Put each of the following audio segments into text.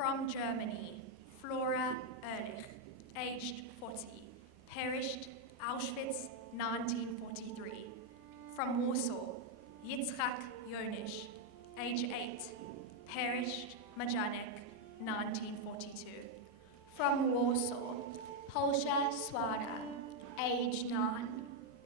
From Germany, Flora Ehrlich, aged 40, perished Auschwitz 1943. From Warsaw, Yitzhak Yonish, age 8, perished Majanek 1942. From Warsaw, Polsha Swada, age 9,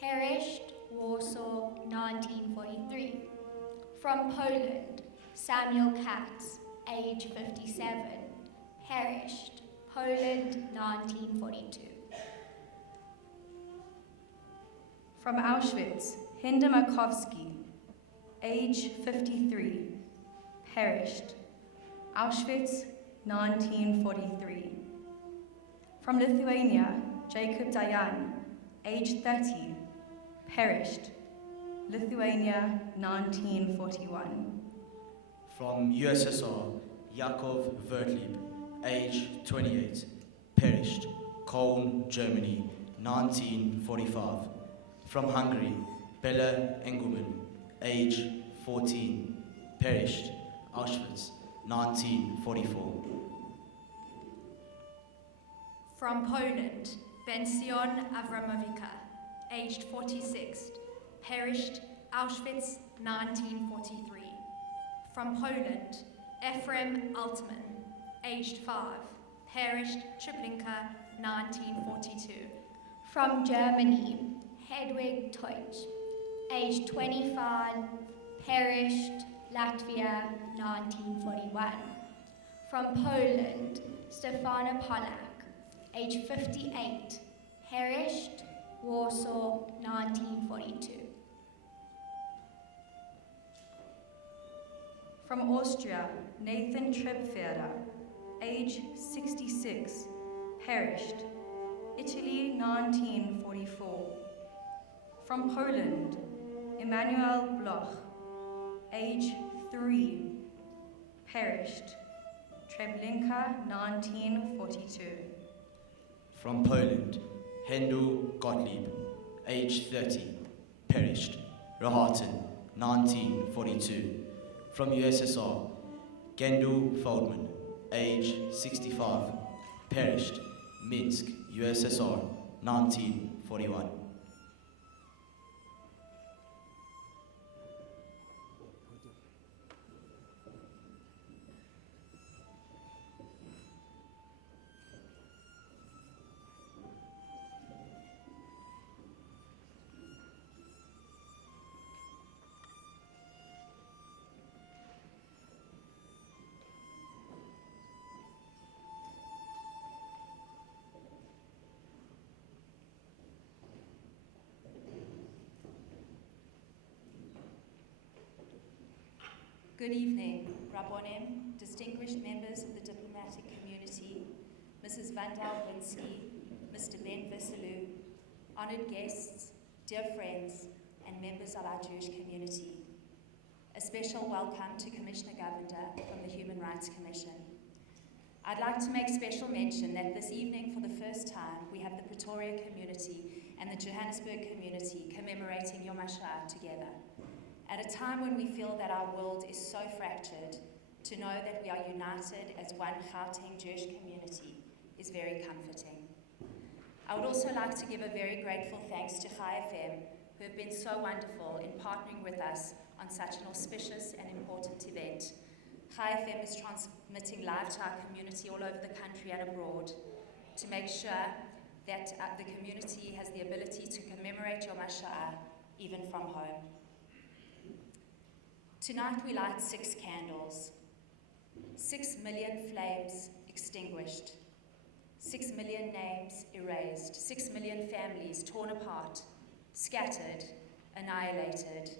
perished Warsaw 1943. From Poland, Samuel Katz, age 57, perished Poland 1942. From Auschwitz, Hinda Markowski, age 53, perished Auschwitz 1943. From Lithuania, Jacob Dayan, age 30, perished Lithuania 1941. From USSR, Yakov Vertlieb, age 28, perished Köln, Germany 1945. From Hungary, Bella Engelmann, age 14, perished Auschwitz 1944. From Poland, Bension Avramovica, aged 46, perished Auschwitz 1943. From Poland, Ephraim Altman, aged 5, perished Treblinka 1942. From Germany, Hedwig Teutsch, aged 25, perished Latvia 1941. From Poland, Stefana Polak, age 58, perished Warsaw 1942. From Austria, Nathan Trebferder, age 66, perished Italy 1944. From Poland, Emanuel Bloch, age 3, perished Treblinka 1942. From Poland, Hendel Gottlieb, age 30, perished Rohatyn 1942. From USSR, Gendel Feldman, age 65, perished Minsk, USSR 1941. Good evening, Rabbonim, distinguished members of the diplomatic community, Mrs. Wanda Albinski, Mr. Ben Wesseloo, honored guests, dear friends, and members of our Jewish community. A special welcome to Commissioner Govender from the Human Rights Commission. I'd like to make special mention that this evening, for the first time, we have the Pretoria community and the Johannesburg community commemorating Yom Hashoah together. At a time when we feel that our world is so fractured, to know that we are united as one Gauteng Jewish community is very comforting. I would also like to give a very grateful thanks to Chai FM, who have been so wonderful in partnering with us on such an auspicious and important event. Chai FM is transmitting live to our community all over the country and abroad to make sure that the community has the ability to commemorate Yom Hashoah even from home. Tonight we light 6 candles, 6 million flames extinguished, 6 million names erased, 6 million families torn apart, scattered, annihilated.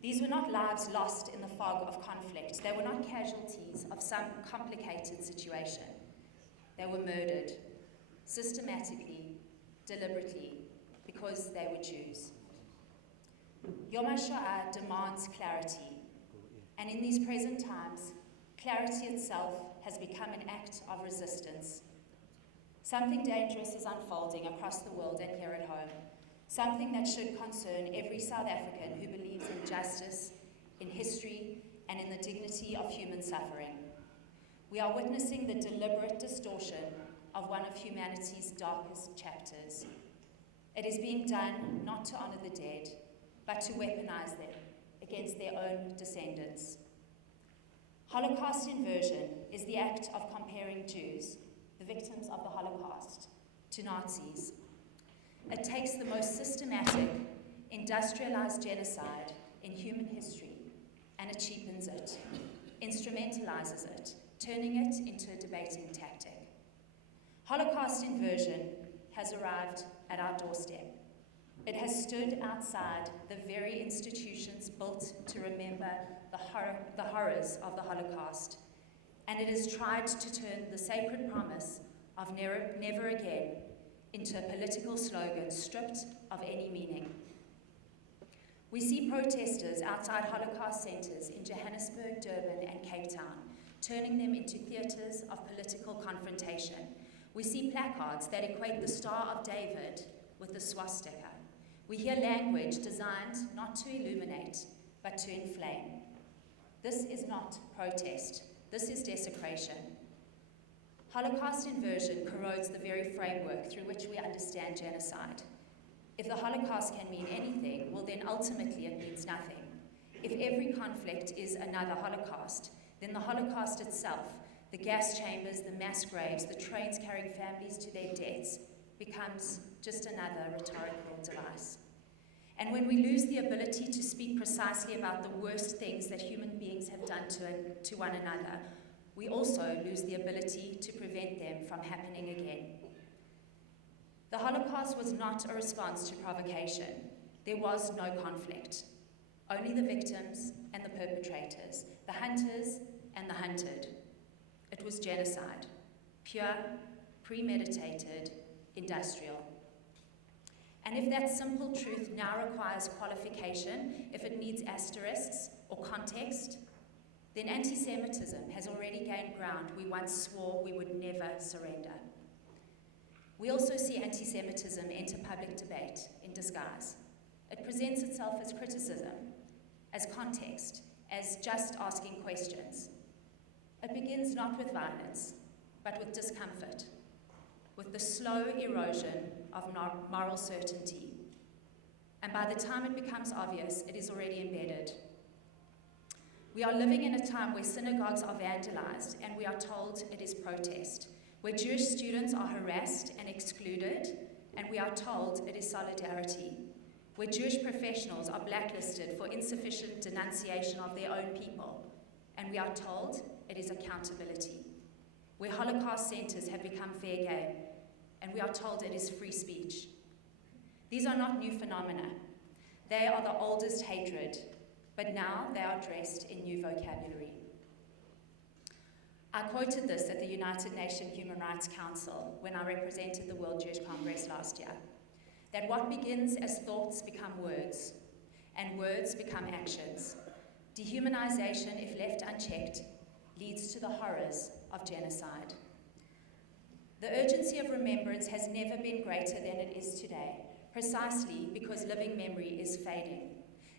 These were not lives lost in the fog of conflict. They were not casualties of some complicated situation. They were murdered, systematically, deliberately, because they were Jews. Yom Hashoah demands clarity, and in these present times, clarity itself has become an act of resistance. Something dangerous is unfolding across the world and here at home, something that should concern every South African who believes in justice, in history, and in the dignity of human suffering. we are witnessing the deliberate distortion of one of humanity's darkest chapters. It is being done not to honor the dead, but to weaponize them against their own descendants. Holocaust inversion is the act of comparing Jews, the victims of the Holocaust, to Nazis. It takes the most systematic, industrialized genocide in human history and it cheapens it, instrumentalizes it, turning it into a debating tactic. Holocaust inversion has arrived at our doorstep. It has stood outside the very institutions built to remember the horrors of the Holocaust, and it has tried to turn the sacred promise of never again into a political slogan stripped of any meaning. We see protesters outside Holocaust centres in Johannesburg, Durban, and Cape Town, turning them into theatres of political confrontation. We see placards that equate the Star of David with the swastika. We hear language designed not to illuminate, but to inflame. This is not protest. This is desecration. Holocaust inversion corrodes the very framework through which we understand genocide. If the Holocaust can mean anything, well then ultimately it means nothing. If every conflict is another Holocaust, then the Holocaust itself, the gas chambers, the mass graves, the trains carrying families to their deaths, becomes just another rhetorical device. And when we lose the ability to speak precisely about the worst things that human beings have done to one another, we also lose the ability to prevent them from happening again. The Holocaust was not a response to provocation. There was no conflict. Only the victims and the perpetrators, the hunters and the hunted. It was genocide, pure, premeditated, industrial. And if that simple truth now requires qualification, if it needs asterisks or context, then anti-Semitism has already gained ground we once swore we would never surrender. We also see anti-Semitism enter public debate in disguise. It presents itself as criticism, as context, as just asking questions. It begins not with violence, but with discomfort, with the slow erosion of moral certainty. And by the time it becomes obvious, it is already embedded. We are living in a time where synagogues are vandalized and we are told it is protest, where Jewish students are harassed and excluded and we are told it is solidarity, where Jewish professionals are blacklisted for insufficient denunciation of their own people and we are told it is accountability, where Holocaust centres have become fair game and we are told it is free speech. These are not new phenomena. They are the oldest hatred, but now they are dressed in new vocabulary. I quoted this at the United Nations Human Rights Council when I represented the World Jewish Congress last year, that what begins as thoughts become words, and words become actions. Dehumanization, if left unchecked, leads to the horrors of genocide. The urgency of remembrance has never been greater than it is today, precisely because living memory is fading.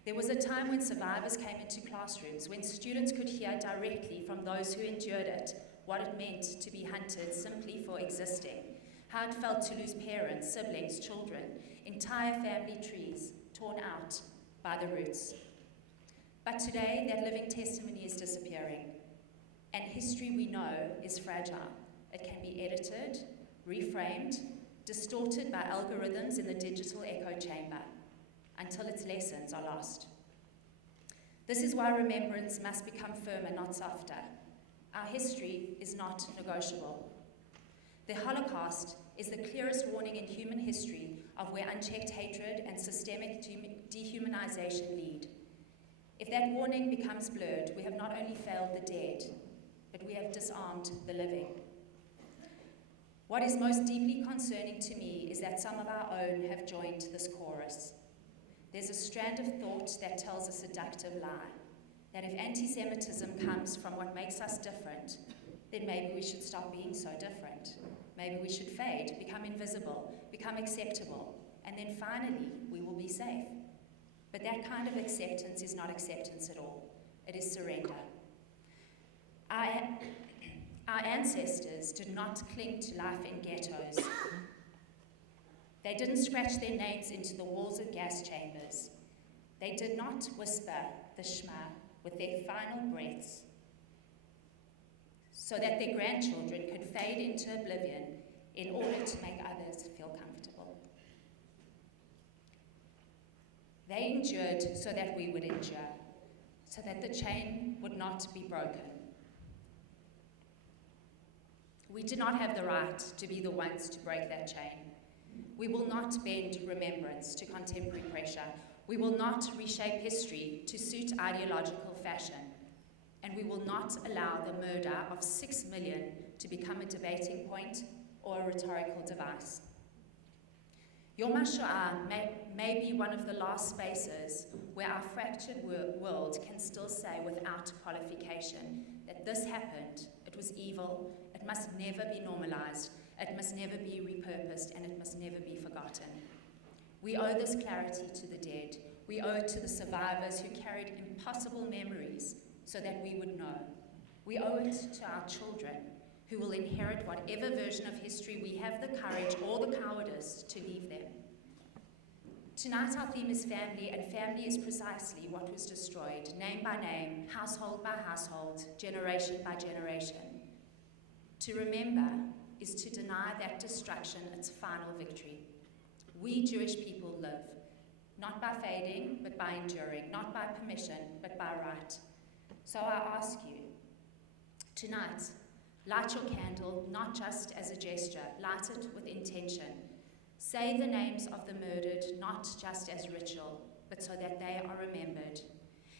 There was a time when survivors came into classrooms, when students could hear directly from those who endured it what it meant to be hunted simply for existing, how it felt to lose parents, siblings, children, entire family trees torn out by the roots. But today, that living testimony is disappearing, and history we know is fragile. It can be edited, reframed, distorted by algorithms in the digital echo chamber, until its lessons are lost. This is why remembrance must become firmer, not softer. Our history is not negotiable. The Holocaust is the clearest warning in human history of where unchecked hatred and systemic dehumanization lead. If that warning becomes blurred, we have not only failed the dead, but we have disarmed the living. What is most deeply concerning to me is that some of our own have joined this chorus. There's a strand of thought that tells a seductive lie, that if anti-Semitism comes from what makes us different, then maybe we should stop being so different. Maybe we should fade, become invisible, become acceptable, and then finally we will be safe. But that kind of acceptance is not acceptance at all. It is surrender. Our ancestors did not cling to life in ghettos. They didn't scratch their names into the walls of gas chambers. They did not whisper the Shema with their final breaths so that their grandchildren could fade into oblivion in order to make others feel comfortable. They endured so that we would endure, so that the chain would not be broken. We do not have the right to be the ones to break that chain. We will not bend remembrance to contemporary pressure. We will not reshape history to suit ideological fashion. And we will not allow the murder of 6 million to become a debating point or a rhetorical device. Yom Hashoah may be one of the last spaces where our fractured world can still say without qualification that this happened, it was evil, it must never be normalized, it must never be repurposed, and it must never be forgotten. We owe this clarity to the dead. We owe it to the survivors who carried impossible memories so that we would know. We owe it to our children who will inherit whatever version of history we have the courage or the cowardice to leave them. Tonight our theme is family, and family is precisely what was destroyed, name by name, household by household, generation by generation. To remember is to deny that destruction its final victory. We Jewish people live, not by fading, but by enduring, not by permission, but by right. So I ask you, tonight, light your candle not just as a gesture, light it with intention. Say the names of the murdered not just as ritual, but so that they are remembered.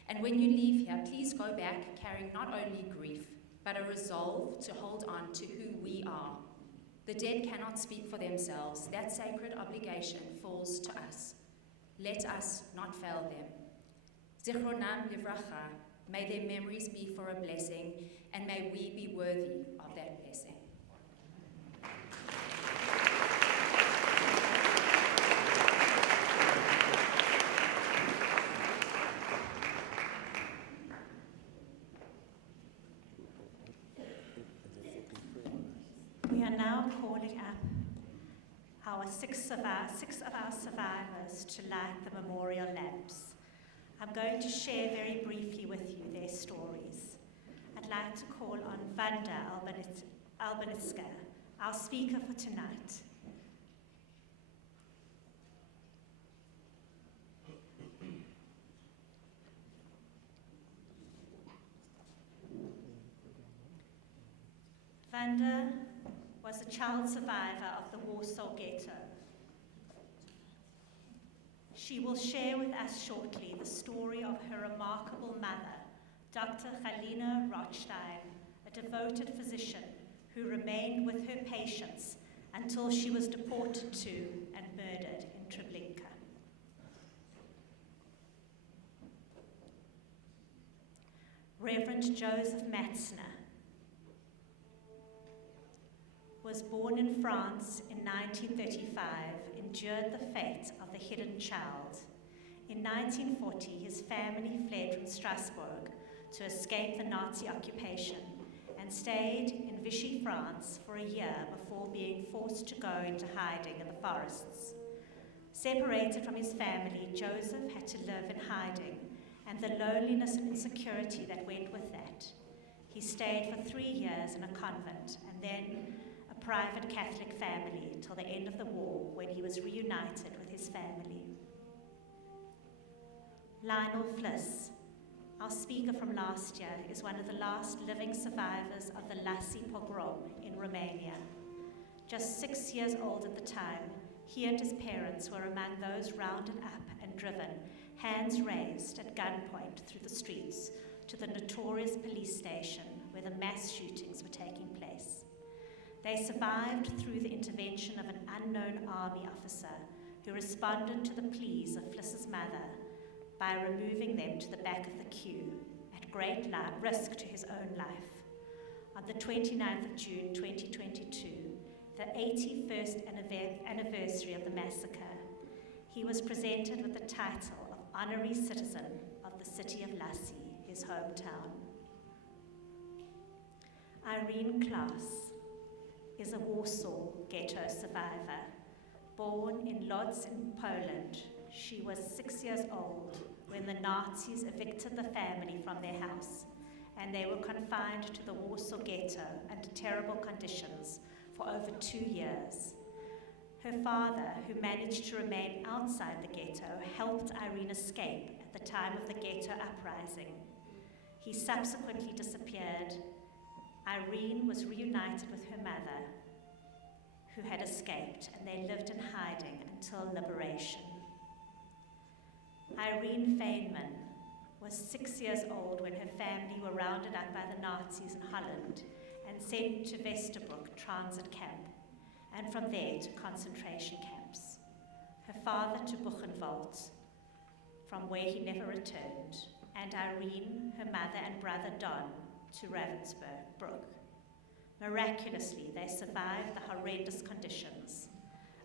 And when you leave here, please go back carrying not only grief, but a resolve to hold on to who we are. The dead cannot speak for themselves. That sacred obligation falls to us. Let us not fail them. Zichronam livracha, may their memories be for a blessing, and may we be worthy of that blessing. We are now calling up six of our survivors to light the memorial lamps. I'm going to share very briefly with you their stories. I'd like to call on Wanda Albinski, our speaker for tonight. Wanda was a child survivor of the Warsaw Ghetto. She will share with us shortly the story of her remarkable mother, Dr. Galina Rothstein, a devoted physician who remained with her patients until she was deported to and murdered in Treblinka. Reverend Joseph Matzner was born in France in 1935, endured the fate of the hidden child. In 1940, his family fled from Strasbourg to escape the Nazi occupation and stayed in Vichy, France for a year before being forced to go into hiding in the forests. Separated from his family, Joseph had to live in hiding and the loneliness and insecurity that went with that. He stayed for 3 years in a convent and then a private Catholic family till the end of the war, when he was reunited with his family. Lionel Fliss, our speaker from last year, is one of the last living survivors of the Lassi pogrom in Romania. Just 6 years old at the time, he and his parents were among those rounded up and driven, hands raised at gunpoint through the streets to the notorious police station where the mass shootings were taking place. They survived through the intervention of an unknown army officer who responded to the pleas of Fliss's mother by removing them to the back of the queue at great risk to his own life. On the 29th of June 2022, the 81st anniversary of the massacre, he was presented with the title of Honorary Citizen of the city of Lassi, his hometown. Irene Klaas is a Warsaw ghetto survivor. Born in Lodz in Poland, she was 6 years old when the Nazis evicted the family from their house, and they were confined to the Warsaw ghetto under terrible conditions for over 2 years. Her father, who managed to remain outside the ghetto, helped Irene escape at the time of the ghetto uprising. He subsequently disappeared. Irene was reunited with her mother, who had escaped, and they lived in hiding until liberation. Irene Feynman was 6 years old when her family were rounded up by the Nazis in Holland and sent to Westerbork transit camp, and from there to concentration camps. Her father to Buchenwald, from where he never returned, and Irene, her mother and brother Don, to Ravensbrück. Miraculously, they survived the horrendous conditions.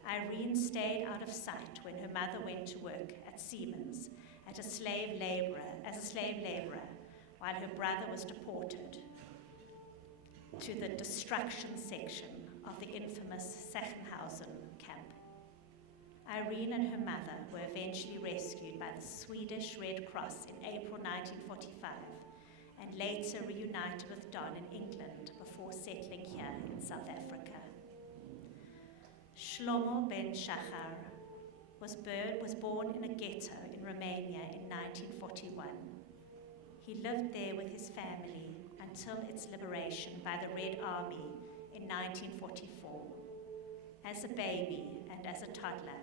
Irene stayed out of sight when her mother went to work at Siemens as a slave laborer, while her brother was deported to the destruction section of the infamous Sachsenhausen camp. Irene and her mother were eventually rescued by the Swedish Red Cross in April 1945 and later reunited with Don in England before settling here in South Africa. Shlomo Ben Shachar was born in a ghetto in Romania in 1941. He lived there with his family until its liberation by the Red Army in 1944. As a baby and as a toddler,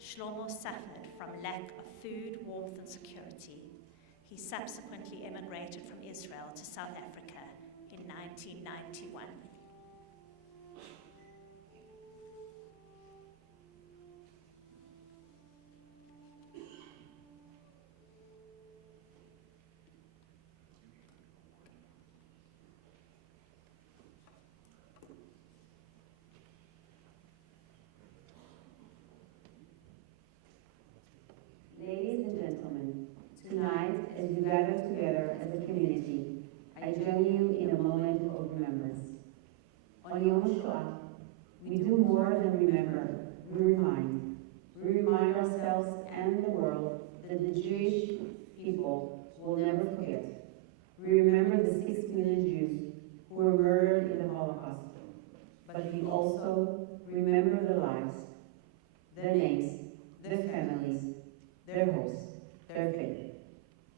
Shlomo suffered from lack of food, warmth, and security. He subsequently emigrated from Israel to South Africa in 1991. Ladies and gentlemen, tonight, as you gather together as a community, I join you in a moment of remembrance. On Yom Hashoah, we do more than remember, we remind. We remind ourselves and the world that the Jewish people will never forget. We remember the 6 million Jews who were murdered in the Holocaust, but we also remember their lives, their names, their families, their hopes, their faith.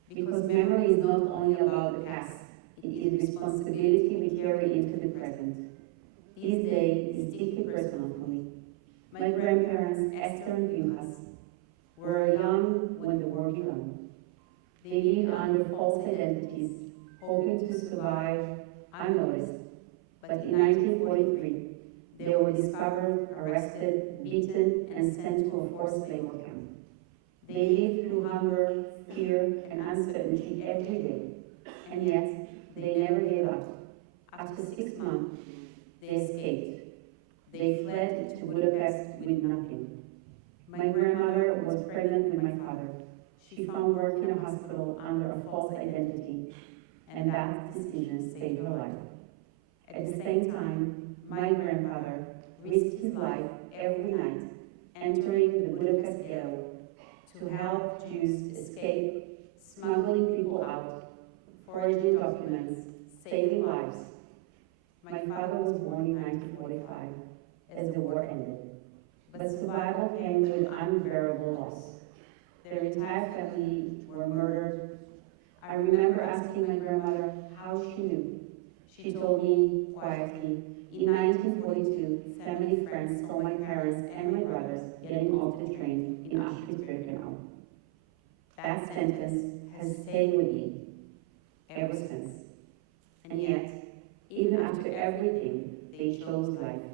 Because memory is not only about the past, it is responsibility we carry into the present. This day is deeply personal for me. My grandparents, Esther and Pinchas, were young when the war began. They lived under false identities, hoping to survive unnoticed. But in 1943, they were discovered, arrested, beaten, and sent to a forced labor camp. They lived through hunger, fear, and uncertainty every day, and yet they never gave up. After 6 months, they escaped. They fled to Budapest with nothing. My grandmother was pregnant with my father. She found work in a hospital under a false identity, and that decision saved her life. At the same time, my grandfather risked his life every night, entering the Budapest ghetto to help Jews escape, smuggling people out, forging documents, saving lives. My father was born in 1945, as the war ended. But survival came with unbearable loss. Their entire family were murdered. I remember asking my grandmother how she knew. She told me quietly, in 1942, family friends saw my parents and my brothers getting off the train in Auschwitz-Birkenau. That sentence has stayed with me ever since. And yet, even after everything, they chose life.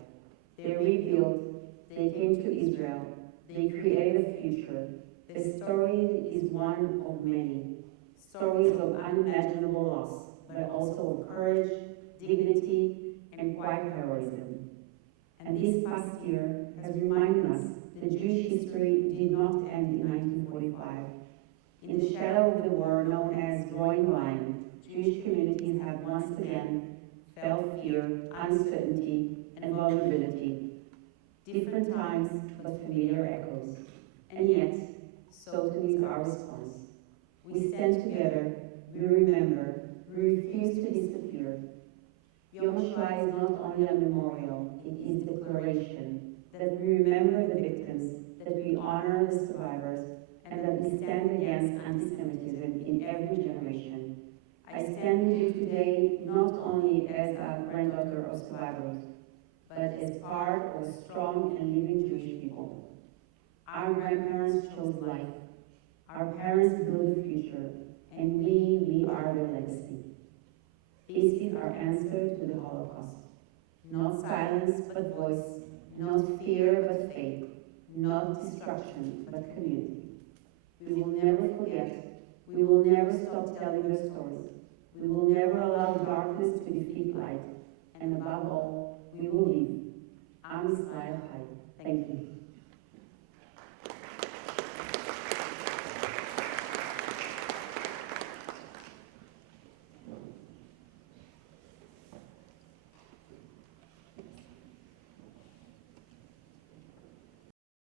They rebuilt, they came to Israel, they created a future. The story is one of many. Stories of unimaginable loss, but also of courage, dignity, and quiet heroism. And this past year has reminded us that Jewish history did not end in 1945. In the shadow of the war known as drawing line, Jewish communities have once again felt fear familiar echoes. And yet, so too is our response. We stand together, we remember, we refuse to disappear. Yom Hashoah is not only a memorial, it is a declaration that we remember the victims, that we honor the survivors, and that we stand against anti-Semitism in every generation. I stand with you today not only as a granddaughter of survivors, but as part of a strong and living Jewish people. Our grandparents chose life, our parents built the future, and we are their legacy. This is our answer to the Holocaust. Not silence, but voice. Not fear, but faith. Not destruction, but community. We will never forget. We will never stop telling their stories. We will never allow darkness to defeat light. And above all, we will live. Am Yisrael Chai. Thank you.